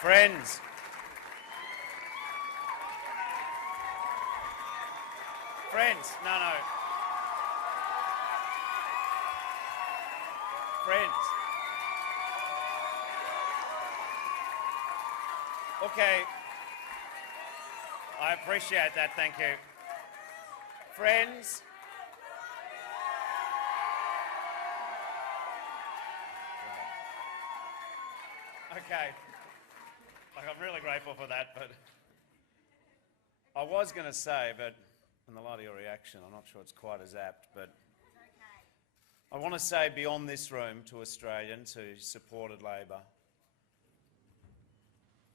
Friends, no. Friends. Okay. I appreciate that, thank you. Friends. Okay. I'm really grateful for that, but I was going to say, but in the light of your reaction, I'm not sure it's quite as apt, but I want to say beyond this room to Australians who supported Labor,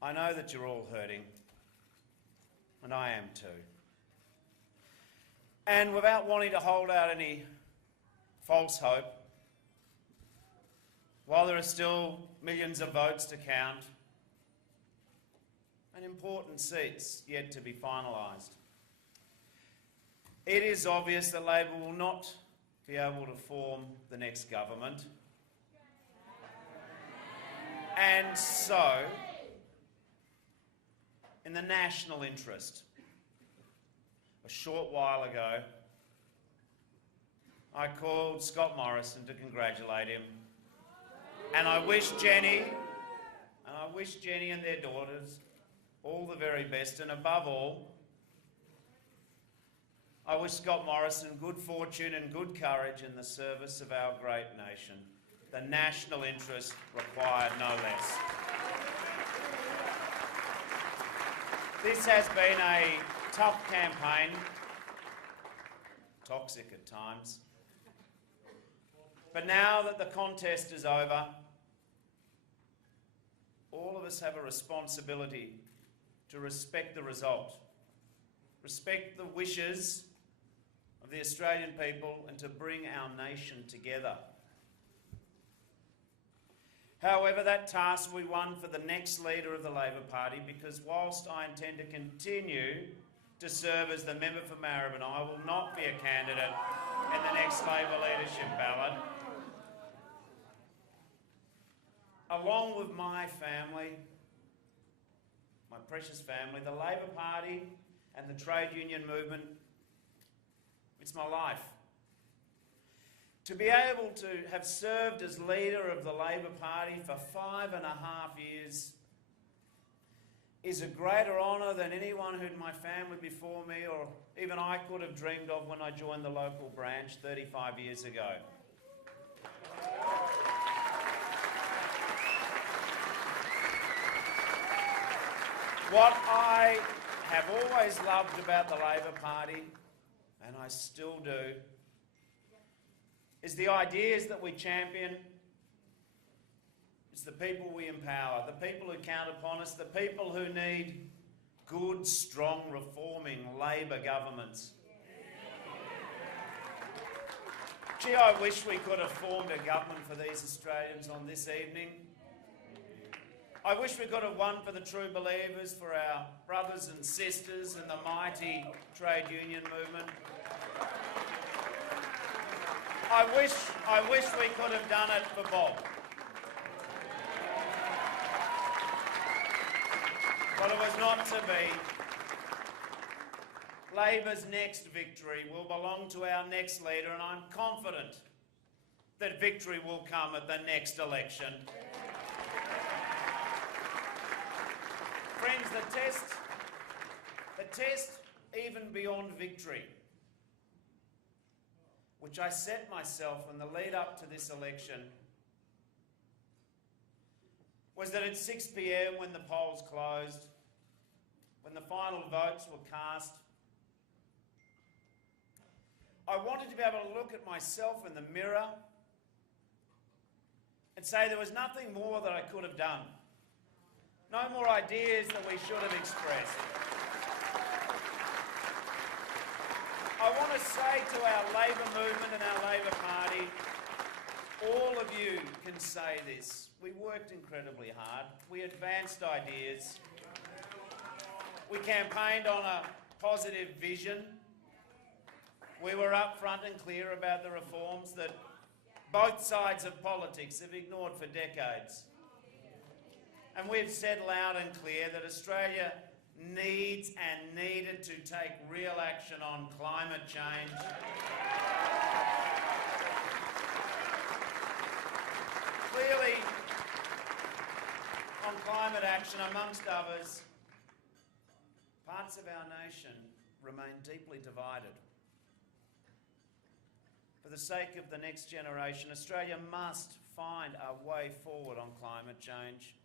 I know that you're all hurting, and I am too. And without wanting to hold out any false hope, while there are still millions of votes to count and important seats yet to be finalised, it is obvious that Labor will not be able to form the next government. And so, in the national interest, a short while ago, I called Scott Morrison to congratulate him. And I wish Jenny and their daughters all the very best, and above all, I wish Scott Morrison good fortune and good courage in the service of our great nation. The national interest required no less. This has been a tough campaign, toxic at times. But now that the contest is over, all of us have a responsibility to respect the result, respect the wishes of the Australian people, and to bring our nation together. However, that task we won for the next leader of the Labor Party, because whilst I intend to continue to serve as the member for Maribyrnong, I will not be a candidate in the next Labor leadership ballot. Along with my family, my precious family, the Labor Party and the trade union movement, it's my life. To be able to have served as leader of the Labor Party for 5.5 years is a greater honour than anyone in my family before me or even I could have dreamed of when I joined the local branch 35 years ago. What I have always loved about the Labor Party, and I still do, is the ideas that we champion. It's the people we empower, the people who count upon us, the people who need good, strong, reforming Labor governments. Gee, I wish we could have formed a government for these Australians on this evening. I wish we could have won for the true believers, for our brothers and sisters in the mighty trade union movement. I wish we could have done it for Bob. But it was not to be. Labor's next victory will belong to our next leader, and I'm confident that victory will come at the next election. Friends, the test even beyond victory, which I set myself in the lead up to this election, was that at 6 p.m. when the polls closed, when the final votes were cast, I wanted to be able to look at myself in the mirror and say there was nothing more that I could have done. No more ideas that we should have expressed. I want to say to our Labor movement and our Labor Party, all of you can say this. We worked incredibly hard. We advanced ideas. We campaigned on a positive vision. We were upfront and clear about the reforms that both sides of politics have ignored for decades. And we've said loud and clear that Australia needs and needed to take real action on climate change. Clearly, on climate action, amongst others, parts of our nation remain deeply divided. For the sake of the next generation, Australia must find a way forward on climate change.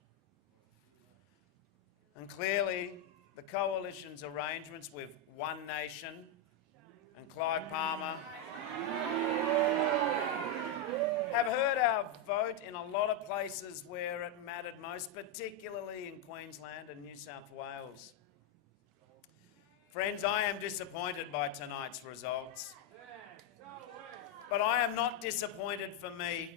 And clearly, the Coalition's arrangements with One Nation and Clive Palmer have heard our vote in a lot of places where it mattered most, particularly in Queensland and New South Wales. Friends, I am disappointed by tonight's results. But I am not disappointed for me.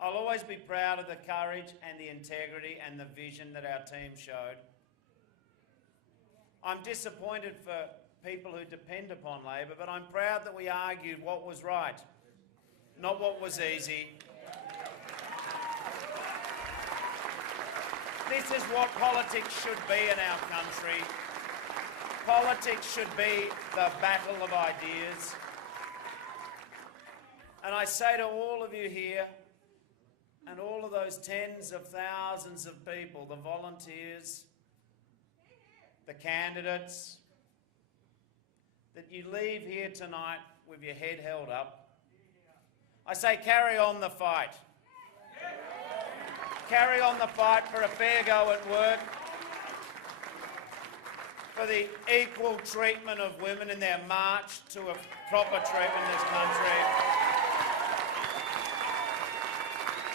I'll always be proud of the courage and the integrity and the vision that our team showed. I'm disappointed for people who depend upon Labor, but I'm proud that we argued what was right, not what was easy. This is what politics should be in our country. Politics should be the battle of ideas. And I say to all of you here, and all of those tens of thousands of people, the volunteers, the candidates, that you leave here tonight with your head held up. I say carry on the fight. Carry on the fight for a fair go at work, for the equal treatment of women in their march to a proper treatment in this country.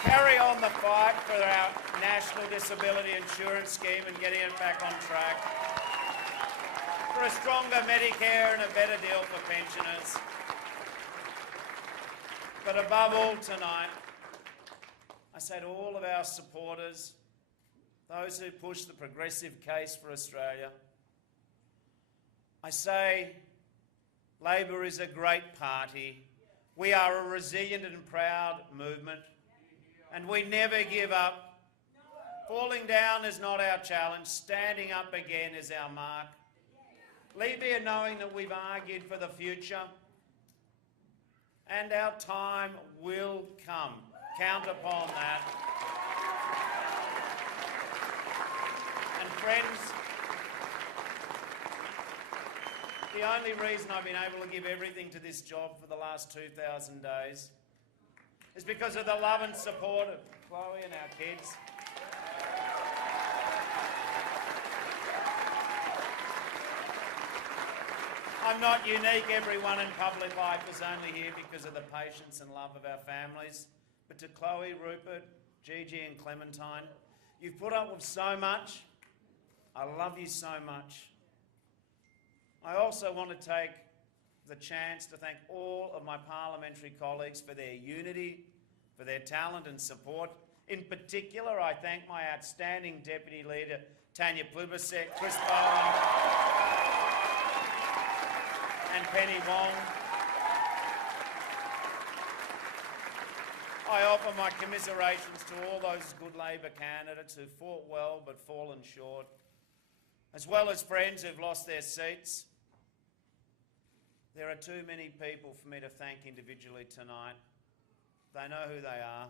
Carry on the fight for our National Disability Insurance Scheme and getting it back on track. For a stronger Medicare and a better deal for pensioners. But above all tonight, I say to all of our supporters, those who push the progressive case for Australia, I say Labor is a great party. We are a resilient and proud movement. And we never give up. Falling down is not our challenge. Standing up again is our mark. Leave here knowing that we've argued for the future. And our time will come. Count upon that. And friends, the only reason I've been able to give everything to this job for the last 2,000 days is because of the love and support of Chloe and our kids. I'm not unique. Everyone in public life is only here because of the patience and love of our families. But to Chloe, Rupert, Gigi and Clementine, you've put up with so much. I love you so much. I also want to take the chance to thank all of my parliamentary colleagues for their unity, for their talent and support. In particular, I thank my outstanding Deputy Leader, Tanya Plibersek, Chris Bowen and Penny Wong. I offer my commiserations to all those good Labor candidates who fought well but fallen short, as well as friends who've lost their seats. There are too many people for me to thank individually tonight. They know who they are.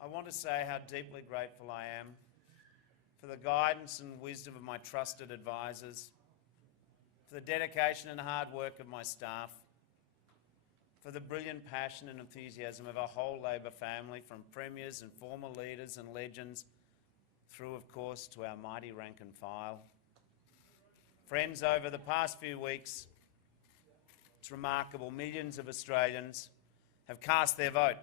I want to say how deeply grateful I am for the guidance and wisdom of my trusted advisors, for the dedication and hard work of my staff, for the brilliant passion and enthusiasm of our whole Labor family, from premiers and former leaders and legends, through, of course, to our mighty rank and file. Friends, over the past few weeks, it's remarkable, millions of Australians have cast their vote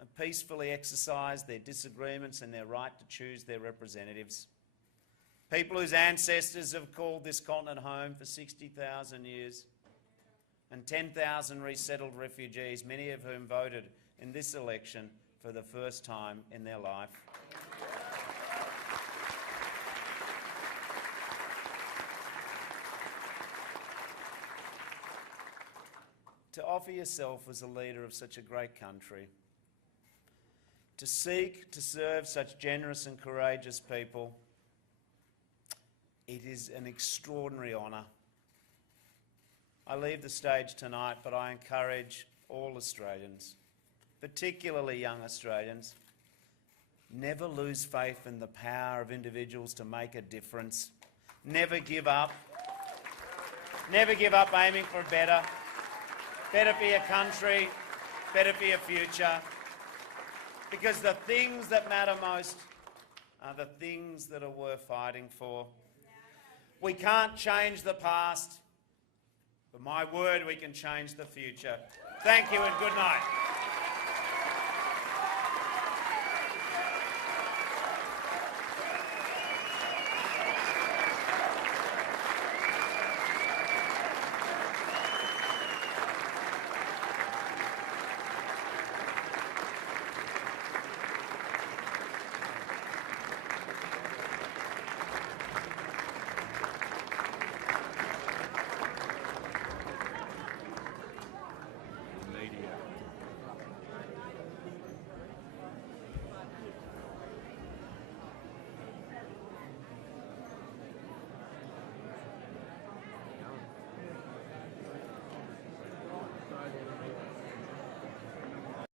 and peacefully exercised their disagreements and their right to choose their representatives. People whose ancestors have called this continent home for 60,000 years, and 10,000 resettled refugees, many of whom voted in this election for the first time in their life. To offer yourself as a leader of such a great country, to seek to serve such generous and courageous people, it is an extraordinary honour. I leave the stage tonight, but I encourage all Australians, particularly young Australians, never lose faith in the power of individuals to make a difference. Never give up. Never give up aiming for better. Better for your country, better for your future. Because the things that matter most are the things that are worth fighting for. We can't change the past, but my word, we can change the future. Thank you and good night.